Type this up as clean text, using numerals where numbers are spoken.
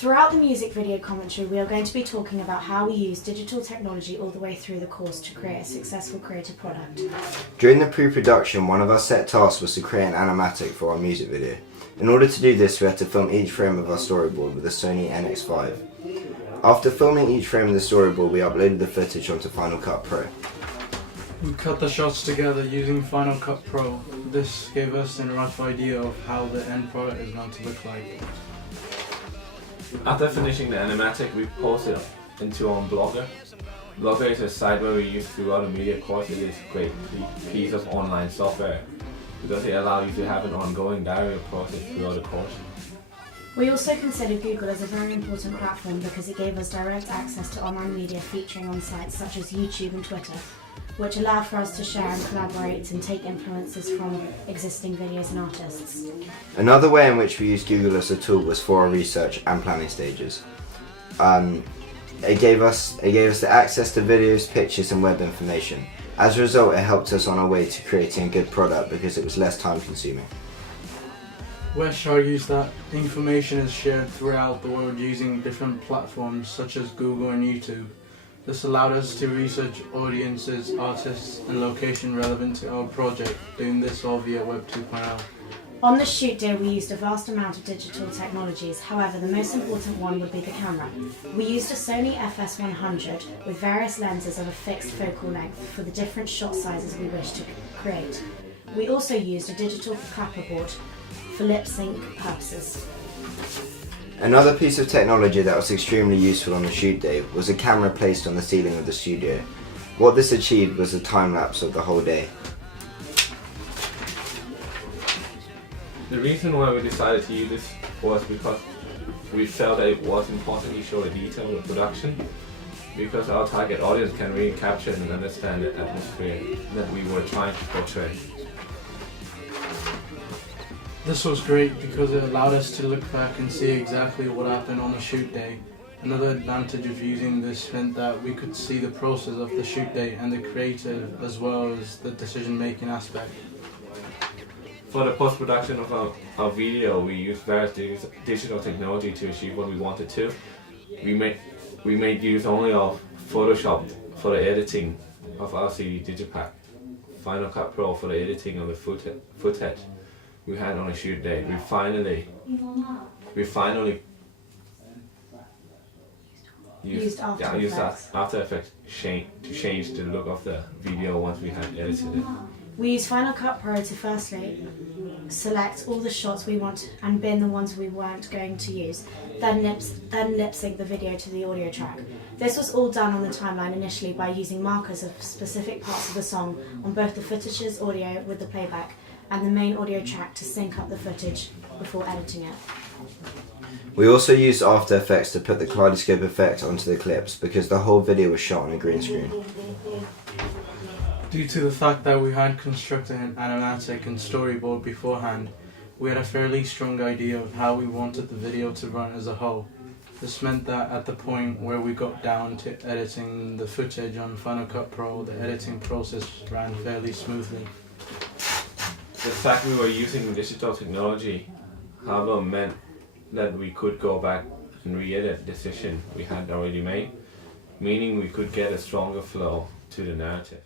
Throughout the music video commentary, we are going to be talking about how we use digital technology all the way through the course to create a successful creative product. During the pre-production, one of our set tasks was to create an animatic for our music video. In order to do this, we had to film each frame of our storyboard with a Sony NX5. After filming each frame of the storyboard, we uploaded the footage onto Final Cut Pro. We cut the shots together using Final Cut Pro. This gave us a rough idea of how the end product is going to look like. After finishing the animatic, we posted it into our Blogger. Blogger is a site where we use throughout the media course. It is a great piece of online software because it allows you to have an ongoing diary process throughout the course. We also considered Google as a very important platform because it gave us direct access to online media featuring on sites such as YouTube and Twitter, which allowed for us to share and collaborate and take influences from existing videos and artists. Another way in which we used Google as a tool was for our research and planning stages. It gave us the access to videos, pictures and web information. As a result, it helped us on our way to creating a good product because it was less time consuming. West argues that information is shared throughout the world using different platforms such as Google and YouTube. This allowed us to research audiences, artists and location relevant to our project, doing this all via Web 2.0. On the shoot day, we used a vast amount of digital technologies. However, the most important one would be the camera. We used a Sony FS100 with various lenses of a fixed focal length for the different shot sizes we wished to create. We also used a digital clapperboard for lip sync purposes. Another piece of technology that was extremely useful on the shoot day was a camera placed on the ceiling of the studio. What this achieved was a time lapse of the whole day. The reason why we decided to use this was because we felt that it was important to show the detail of the production, because our target audience can really capture and understand the atmosphere that we were trying to portray. This was great because it allowed us to look back and see exactly what happened on the shoot day. Another advantage of using this meant that we could see the process of the shoot day and the creative as well as the decision-making aspect. For the post-production of our video, we used various digital technology to achieve what we wanted to. We made use only of Photoshop for the editing of our CD Digipack, Final Cut Pro for the editing of the footage we had on a shoot day. We finally used After Effects to change the look of the video once we had edited it. We use Final Cut Pro to firstly select all the shots we want and bin the ones we weren't going to use, then lip sync the video to the audio track. This was all done on the timeline initially by using markers of specific parts of the song on both the footage's audio with the playback and the main audio track to sync up the footage before editing it. We also used After Effects to put the kaleidoscope effect onto the clips because the whole video was shot on a green screen. Due to the fact that we had constructed an animatic and storyboard beforehand, we had a fairly strong idea of how we wanted the video to run as a whole. This meant that at the point where we got down to editing the footage on Final Cut Pro, the editing process ran fairly smoothly. The fact we were using digital technology, however, meant that we could go back and re-edit the decision we had already made, meaning we could get a stronger flow to the narrative.